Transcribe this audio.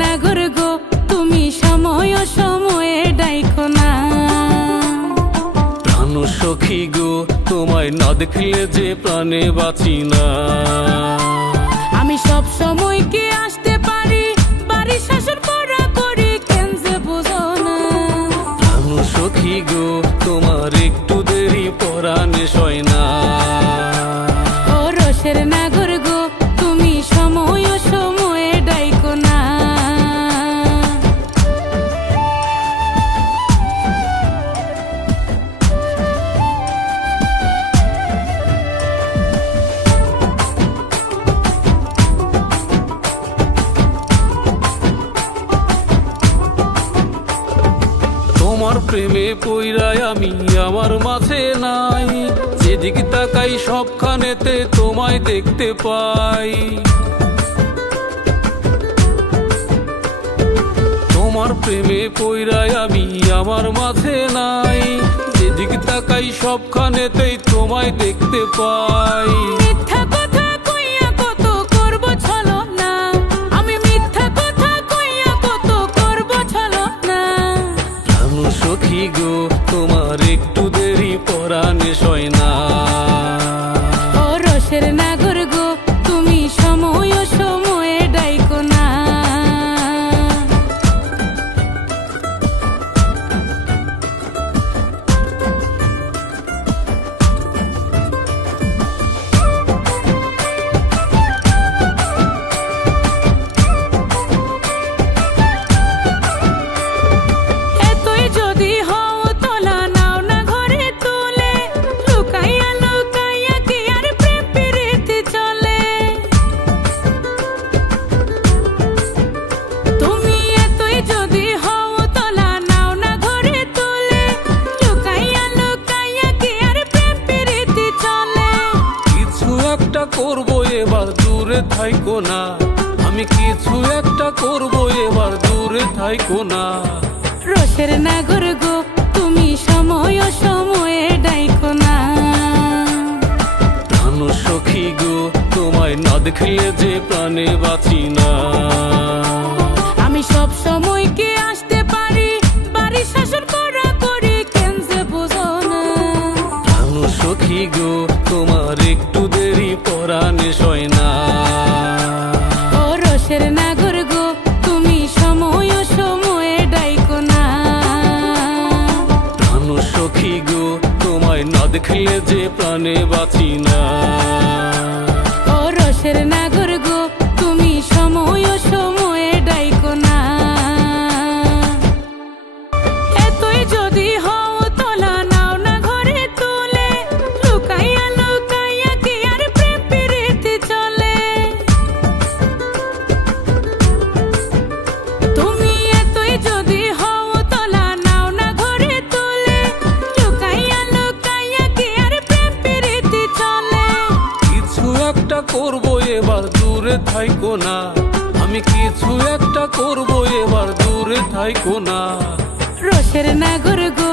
নাগর গো তুমি সময় সময়ে ডাইকো না। প্রাণ সখী গো তোমায় না দেখলে যে প্রাণে বাঁচি না। আমি সব সময় কি আসতে পারি? বাড়ি শাসন করা করি কেন যে বুঝো না। প্রাণ সখী গো তোমার একটু দেরি পরাণে সয় না। প্রেমে পইরায় আমি, আমার মাঝে নাই। যেদিকে তাকাই সবখানেতে তোমায় দেখতে পাই। তোমার প্রেমে পইরায় আমি, আমার মাঝে নাই। যেদিকে তাকাই সবখানেতেই তোমায় দেখতে পাই। দূরে থাইকো না। আমি কিছু একটা করব এবার দূরে থাইকো না। রসের নাগর গো তুমি সময় ও সময়ে ডাইকো না। প্রাণ সখী গো তোমায় না দেখলে যে প্রাণে বাঁচি না। তোমায় না দেখলে যে প্রাণে বাঁচি না। ও রসের নাগর করব এবার? দূরে থাইকো না। আমি কিছু একটা করব এবার। দূরে থাইকো না। রসের নাগর গো